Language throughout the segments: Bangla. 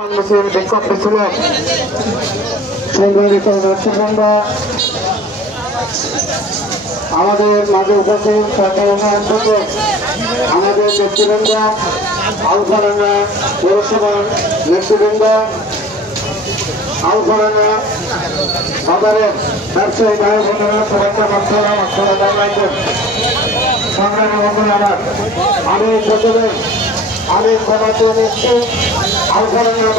বিক্ষোভ ছিল সংগ্রামিত দর্শকবৃন্দা আমাদের মাঝে উপস্থিত আমাদের নেতৃবৃন্দ আলফাডাঙ্গা পৌরসভার নেতৃবৃন্দ আলফাডাঙ্গা বাজারের ব্যবসায়ী ভাই বোনেরা সবাইকে সংগ্রামী বন্ধুরা আমি প্রথমে আমি ক্ষমাতে নিচ্ছি আলফাডাঙ্গা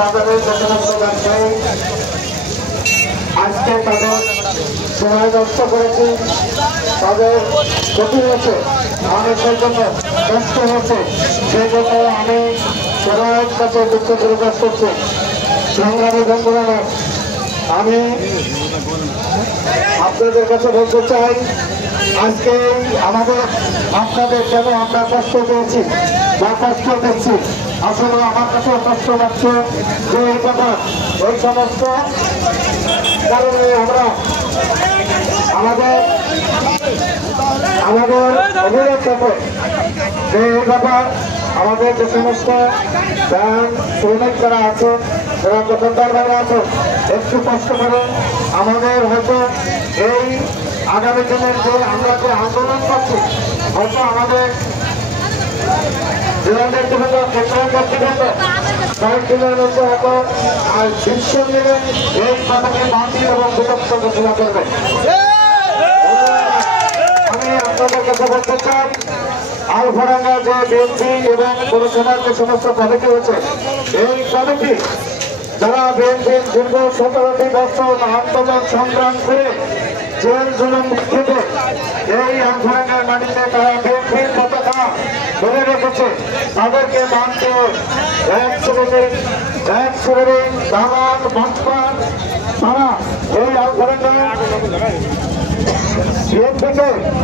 বাজারের যে সমস্ত ব্যবসায়ী আজকে তাদের সময় নষ্ট করেছি, তাদের ক্ষতি হয়েছে, মানুষের জন্য কষ্ট হয়েছে, সেই জন্য আমি সবার কাছে দুঃখ প্রকাশ করছি। সংগ্রামী বন্ধুরা, আমি আপনাদের কাছে বলতে চাই আজকে আপনাদের কেন আমরা কষ্ট পেয়েছি বা কষ্ট পেয়েছি, আসলে আমার কাছে কষ্ট লাগছে যে এই কথা ওই সমস্ত কারণে আমরা আমাদের অভিযোগ থাকে যে এই ব্যাপার আমাদের যে সমস্ত ব্যাংক শ্রমিক যারা আছে যারা দোকানদার যারা আছে একটু কষ্ট করে আমাদের হয়তো এই আগামী দিনের যে আমরা যে আন্দোলন করছি হয়তো আমাদের জেলাদের বিভিন্ন কেন্দ্রের নেতৃবৃন্দ কয়েকদিনের মধ্যে হয়তো আর বিশ্ব মিলে এই কথাকে বাতিল এবং বিলুপ্ত ঘোষণা করবে। আমি আপনাদের কাছে বলতে চাই আলফাডাঙ্গা যে বিএনপি এবং পৌরসভার যে সমস্ত কমিটি হয়েছে এই কমিটি যারা বিএনপির দীর্ঘ 17টি বছর আন্দোলন সংগ্রাম করে জেল জুলুম থেকে এই আলফাডাঙ্গার মাটিতে তারা বিএনপির পতাকা ধরে রেখেছে, তাদেরকে মানতে এক শ্রেণীর দালাল বাটপার তারা এই আলফাডাঙ্গা বিএনপিকে